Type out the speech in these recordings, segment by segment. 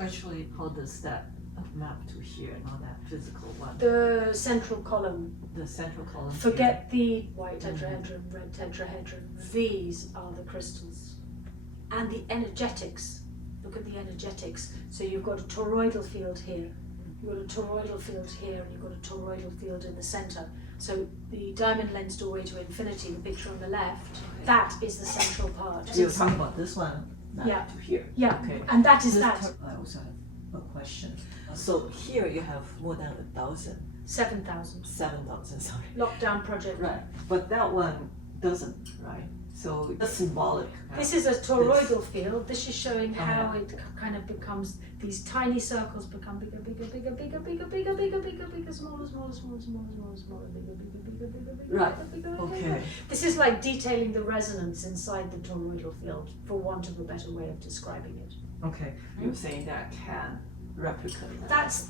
Actually, how does that map to here, not that physical one? The central column. The central column. Forget the white tetrahedron, red tetrahedron. These are the crystals. And the energetics. Look at the energetics. So you've got a toroidal field here. You've got a toroidal field here, and you've got a toroidal field in the center. So the diamond lens doorway to infinity, the picture on the left, that is the central part. You're talking about this one, not Yeah. to here. Yeah, Okay. and that is This that. I also have a question. So here you have more than 1,000, 7,000. 7,000, sorry. Lockdown project. Right, but that one doesn't, right? So it's symbolic. Right? This is a toroidal field. This is showing how Uh-huh. it kind of becomes, these tiny circles become bigger, bigger, bigger, bigger, bigger, bigger, bigger, bigger, bigger, smaller, smaller, smaller, smaller, smaller, smaller, bigger, bigger, bigger, bigger, bigger, Right. bigger, bigger, Okay. bigger. This is like detailing the resonance inside the toroidal field, for want of a better way of describing it. Okay, you're saying that can replicate that. That's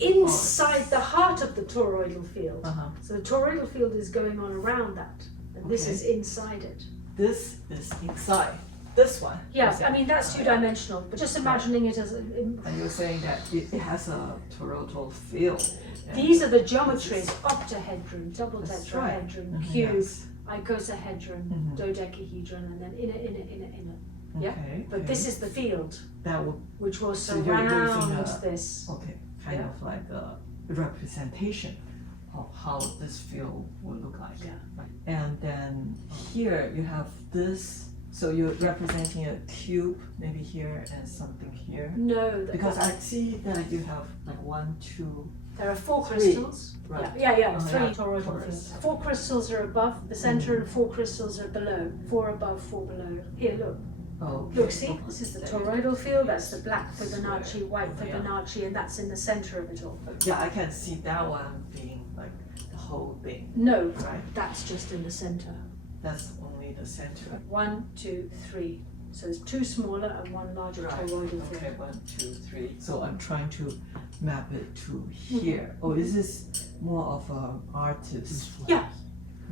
inside the heart of the toroidal field. Uh-huh. So the toroidal field is going on around that, and this Okay. is inside it. This is inside this one. Yeah, you're I mean that's saying. two-dimensional, but just imagining it as a, And you're saying that it has a toroidal field. and- these are the geometries: octahedron, double That's tetrahedron, right. Mhm, cube, yes. icosahedron, Mhm. dodecahedron, and then inner. Yeah, Okay. But okay. this is the field that would which will So you're using surround a- this. okay, kind Yeah. of like a representation of how this field will look like. Yeah. Right. And then here you have this, so you're representing a cube, maybe here and something here. No, Because I see that you have like 1, 2, there are 4 Three. crystals. Right. Yeah, Oh, 3 yeah. toroidal Torus. fields. 4 crystals are above the center, and 4 crystals are below. 4 above, 4 below. Here, look. oh, Look, see, this is the toroidal field, that's the black Fibonacci, white Yeah. Fibonacci, and that's in the center of it all. yeah, I can see that one being like the whole thing, No, right? that's just in the center. That's only the center. 1, 2, 3. So there's 2 smaller and 1 larger Right. toroidal Okay, field. 1, 2, 3. So I'm trying to map it to Mm-hmm. here. Oh, is this more of an artist? Yeah.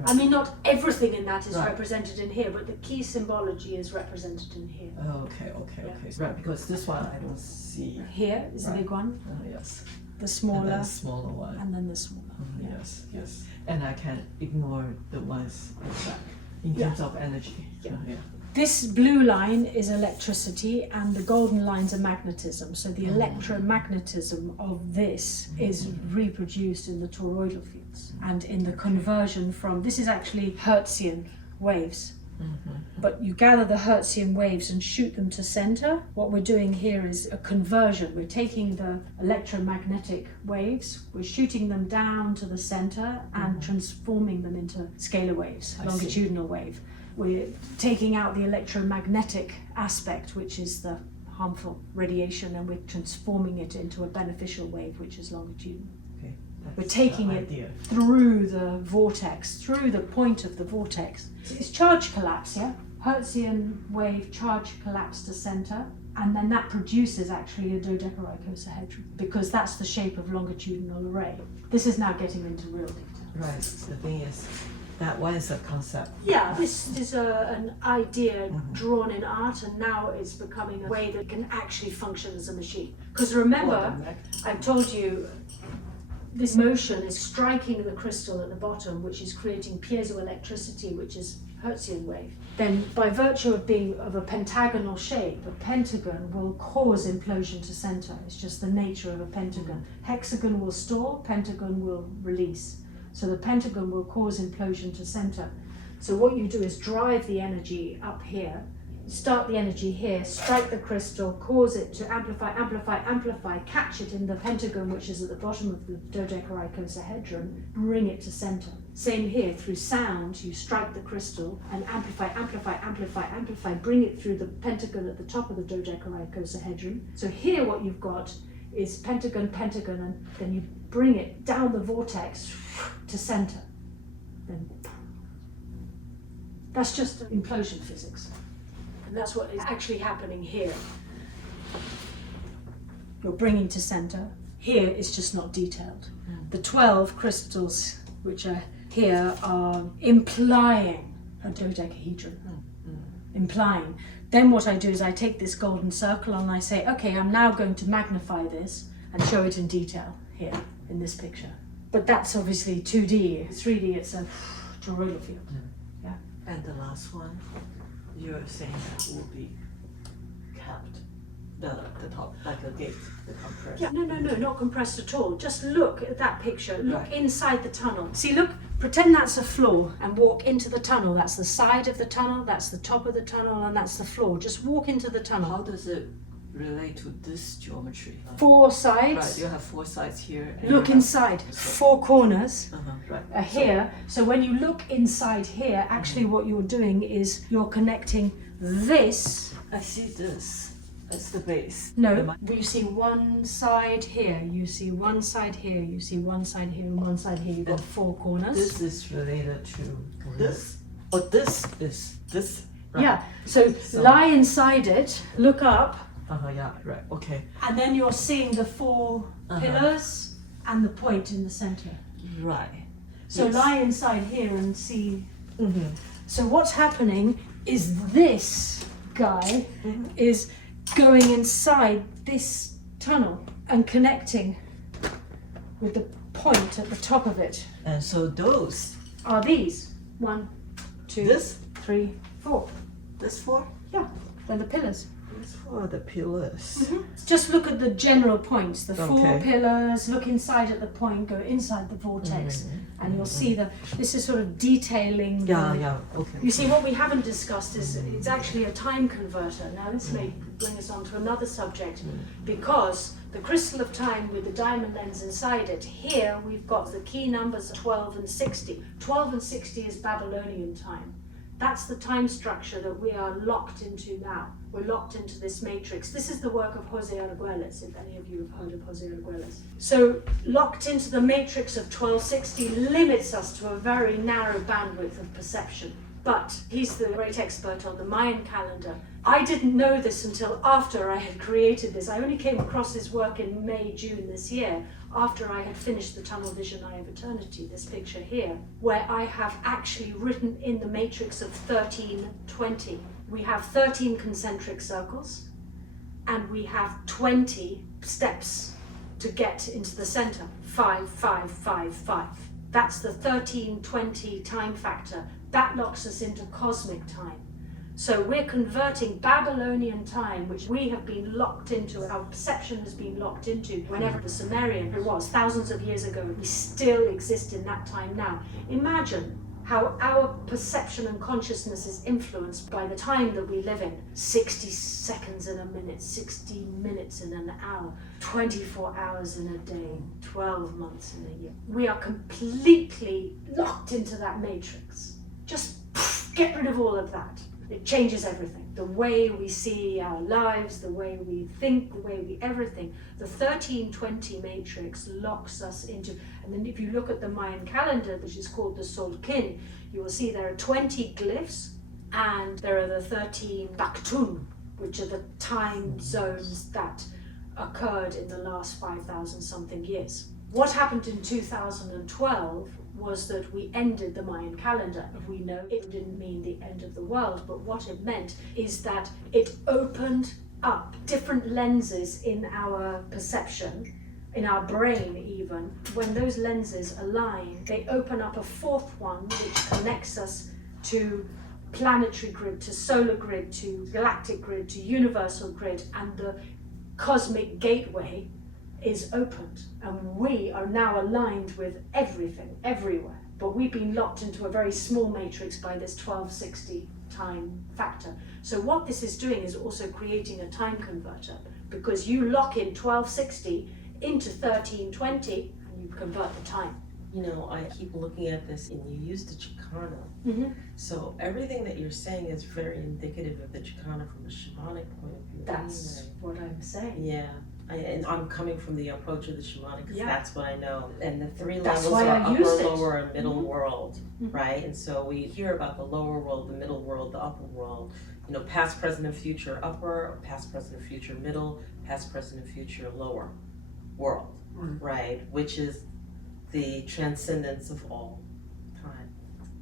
I mean, not everything in that is Right. represented in here, but the key symbology is represented in here. Okay, okay, Yeah. okay. Right, because this one I don't see. Here is the Right. big one, Yes. the And smaller, then smaller one. and then the smaller. Yeah. Yes, yes. And I can ignore the ones in back in Yeah. terms of energy. Yeah. Yeah. This blue line is electricity, and the golden lines are magnetism. So the electromagnetism of this is reproduced in the toroidal fields and in the conversion from, this is actually Hertzian waves. But you gather the Hertzian waves and shoot them to center. What we're doing here is a conversion. We're taking the electromagnetic waves, we're shooting them down to the center and transforming them into scalar waves, I see. longitudinal wave. We're taking out the electromagnetic aspect, which is the harmful radiation, and we're transforming it into a beneficial wave, which is longitudinal. Okay. We're That's taking the it idea. through the vortex, through the point of the vortex. It's charge collapse, yeah? Hertzian wave charge collapse to center, and then that produces actually a dodecahedron, because that's the shape of longitudinal array. This is now getting into real detail. Right. The thing is, that one is a concept. Yeah, this is an idea drawn in art, and now it's becoming a way that can actually function as a machine. Because remember, I've told you, this motion is striking the crystal at the bottom, which is creating piezoelectricity, which is Hertzian wave. Then, by virtue of being of a pentagonal shape, a pentagon will cause implosion to center. It's just the nature of a pentagon. Hexagon will store, pentagon will release. So the pentagon will cause implosion to center. So what you do is drive the energy up here, start the energy here, strike the crystal, cause it to amplify, catch it in the pentagon, which is at the bottom of the dodecahedron, bring it to center. Same here, through sound, you strike the crystal and amplify, bring it through the pentagon at the top of the dodecahedron. So here what you've got is pentagon, and then you bring it down the vortex to center. Then that's just implosion physics. And that's what is actually happening here. You're bringing to center. Here it's just not detailed. The 12 crystals which are here are implying a dodecahedron. Implying. Then what I do is I take this golden circle and I say, okay, I'm now going to magnify this and show it in detail here in this picture. But that's obviously 2D. 3D, it's a toroidal field. Yeah. And the last one, you're saying that will be capped, the top, like a gate, the compressed. Yeah, no, not compressed at all. Just look at that picture. Look Right. inside the tunnel. See, look, pretend that's a floor and walk into the tunnel. That's the side of the tunnel, that's the top of the tunnel, and that's the floor. Just walk into the tunnel. How does it relate to this geometry? 4 sides. Right, you have 4 sides here. And Look you have- inside. 4 corners Right. are here. So when you look inside here, actually what you're doing is you're connecting this. I see this. That's the base. No, you see one side here, you see one side here, you see one side here, and one side here. You've got 4 corners. This is related to this. Or this is this. Right. Yeah, so lie inside it, look up, Yeah, right, okay. and then you're seeing the 4 pillars and the point in the center. Right. So Yes. lie inside here and see. So what's happening is this guy is going inside this tunnel and connecting with the point at the top of it. And so those, Are these 1, 2, this, 3, 4? this 4, Yeah, they're the pillars. this 4 are the pillars. Just look at the general points, the 4 Okay. pillars, look inside at the point, go inside the vortex, and you'll see this is sort of detailing. Yeah, okay. You see, what we haven't discussed is it's actually a time converter. Now this may bring us on to another subject, because the crystal of time with the diamond lens inside it, here we've got the key numbers 12 and 60. 12 and 60 is Babylonian time. That's the time structure that we are locked into now. We're locked into this matrix. This is the work of Jose Arguelles, if any of you have heard of Jose Arguelles. So locked into the matrix of 1260 limits us to a very narrow bandwidth of perception. But he's the great expert on the Mayan calendar. I didn't know this until after I had created this. I only came across his work in May, June this year, after I had finished the Tunnel Vision Eye of Eternity, this picture here, where I have actually written in the matrix of 1320. We have 13 concentric circles, and we have 20 steps to get into the center. 5, 5, 5, 5. That's the 1320 time factor. That locks us into cosmic time. So we're converting Babylonian time, which we have been locked into, our perception has been locked into whenever the Sumerian, it was thousands of years ago, we still exist in that time now. Imagine how our perception and consciousness is influenced by the time that we live in. 60 seconds in a minute, 60 minutes in an hour, 24 hours in a day, 12 months in a year. We are completely locked into that matrix. Just get rid of all of that. It changes everything. The way we see our lives, the way we think, the way we everything. The 1320 matrix locks us into, and then if you look at the Mayan calendar, which is called the Solkin, you will see there are 20 glyphs, and there are the 13 Baktun, which are the time zones that occurred in the last 5,000 something years. What happened in 2012 was that we ended the Mayan calendar. We know it didn't mean the end of the world, but what it meant is that it opened up different lenses in our perception, in our brain even. When those lenses align, they open up a 4th one which connects us to planetary grid, to solar grid, to galactic grid, to universal grid, and the cosmic gateway is opened, and we are now aligned with everything, everywhere. But we've been locked into a very small matrix by this 1260 time factor. So what this is doing is also creating a time converter, because you lock in 1260 into 1320 and you convert the time. You know, I keep looking at this, and you use the Chicana. So everything that you're saying is very indicative of the Chicana from a shamanic point of view. That's what I'm saying. Yeah. And I'm coming from the approach of the shamanic, because Yeah. that's what I know. And the 3 That's levels why are I upper, used it. lower, and middle world, right? And so we hear about the lower world, the middle world, the upper world. You know, past, present, and future upper, past, present, and future middle, past, present, and future lower world, right? Which is the transcendence of all time.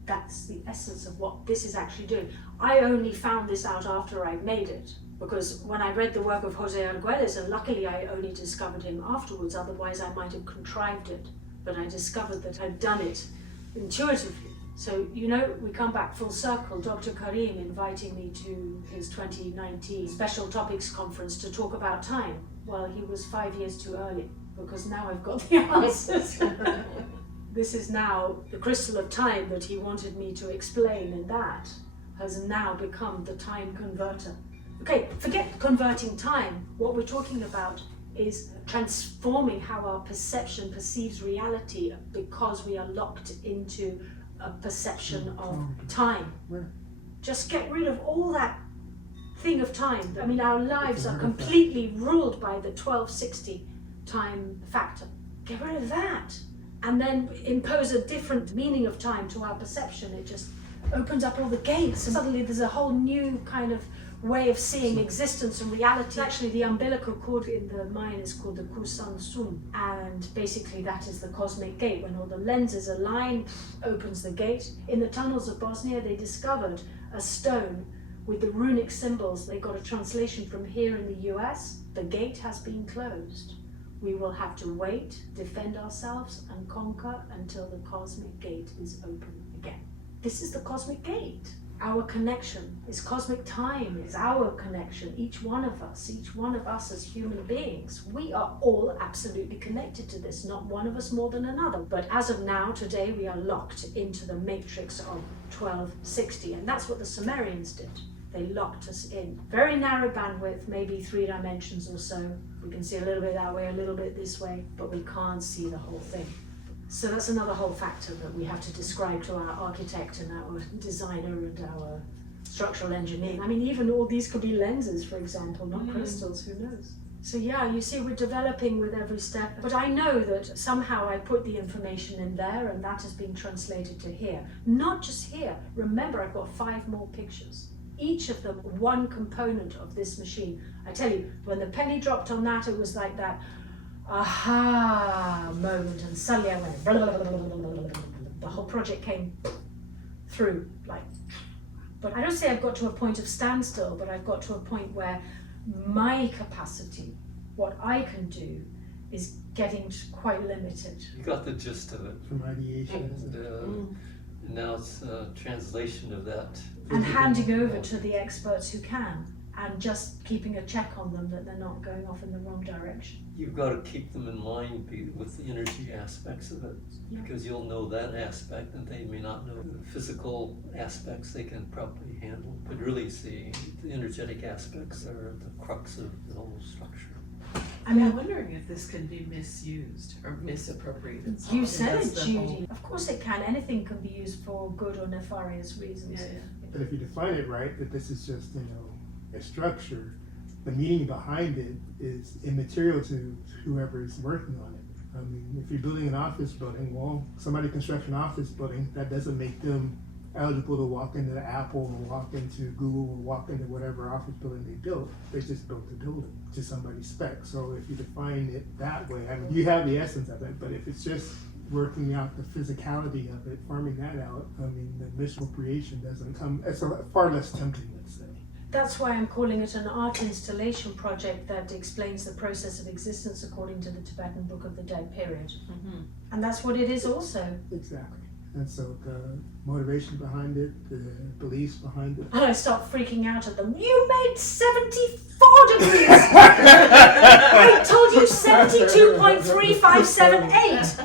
That's the essence of what this is actually doing. I only found this out after I made it, because when I read the work of Jose Arguelles, and luckily I only discovered him afterwards, otherwise I might have contrived it, but I discovered that I'd done it intuitively. So, you know, we come back full circle. Dr. Karim inviting me to his 2019 Special Topics Conference to talk about time. Well, he was 5 years too early, because now I've got the answers. This is now the crystal of time that he wanted me to explain, and that has now become the time converter. Okay, forget converting time. What we're talking about is transforming how our perception perceives reality, because we are locked into a perception of time. Just get rid of all that thing of time. I mean, our lives are completely ruled by the 1260 time factor. Get rid of that, and then impose a different meaning of time to our perception. It just opens up all the gates, and suddenly there's a whole new kind of way of seeing existence and reality. Actually, the umbilical cord in the mind is called the Kusan Sum, and basically that is the cosmic gate. When all the lenses align, opens the gate. In the tunnels of Bosnia, they discovered a stone with the runic symbols. They got a translation from here in the US. The gate has been closed. We will have to wait, defend ourselves, and conquer until the cosmic gate is open again. This is the cosmic gate. Our connection is cosmic time, is our connection. Each one of us as human beings, we are all absolutely connected to this, not one of us more than another. But as of now, today, we are locked into the matrix of 1260, and that's what the Sumerians did. They locked us in. Very narrow bandwidth, maybe 3 dimensions or so. We can see a little bit that way, a little bit this way, but we can't see the whole thing. So that's another whole factor that we have to describe to our architect and our designer and our structural engineer. I mean, even all these could be lenses, for example, not crystals, who knows? So yeah, you see, we're developing with every step. But I know that somehow I put the information in there, and that has been translated to here. Not just here. Remember, I've got 5 more pictures. Each of them one component of this machine. I tell you, when the penny dropped on that, it was like that aha moment, and suddenly I went blah, blah, blah, blah, blah, blah, blah, blah. The whole project came through like. But I don't say I've got to a point of standstill, but I've got to a point where my capacity, what I can do, is getting quite limited. You got the gist of it. From ideation. And now it's a translation of that. And handing over to the experts who can, and just keeping a check on them that they're not going off in the wrong direction. You've got to keep them in line with the energy aspects of it, because you'll know that aspect and they may not know the physical aspects they can probably handle. But really, see, the energetic aspects are the crux of the whole structure. I'm wondering if this can be misused or misappropriated. You said it, Judy. Of course it can. Anything can be used for good or nefarious reasons. Yeah. But if you define it right, that this is just, a structure, the meaning behind it is immaterial to whoever is working on it. I mean, if you're building an office building, well, somebody constructs an office building, that doesn't make them eligible to walk into Apple or walk into Google or walk into whatever office building they built. They just built the building to somebody's spec. So if you define it that way, I mean, you have the essence of it, but if it's just working out the physicality of it, farming that out, I mean, the misappropriation doesn't come, it's far less tempting, let's say. That's why I'm calling it an art installation project that explains the process of existence according to the Tibetan Book of the Dead period. And that's what it is also. Exactly. And so the motivation behind it, the beliefs behind it. And I start freaking out at them. You made 74 degrees! I told you 72.3578!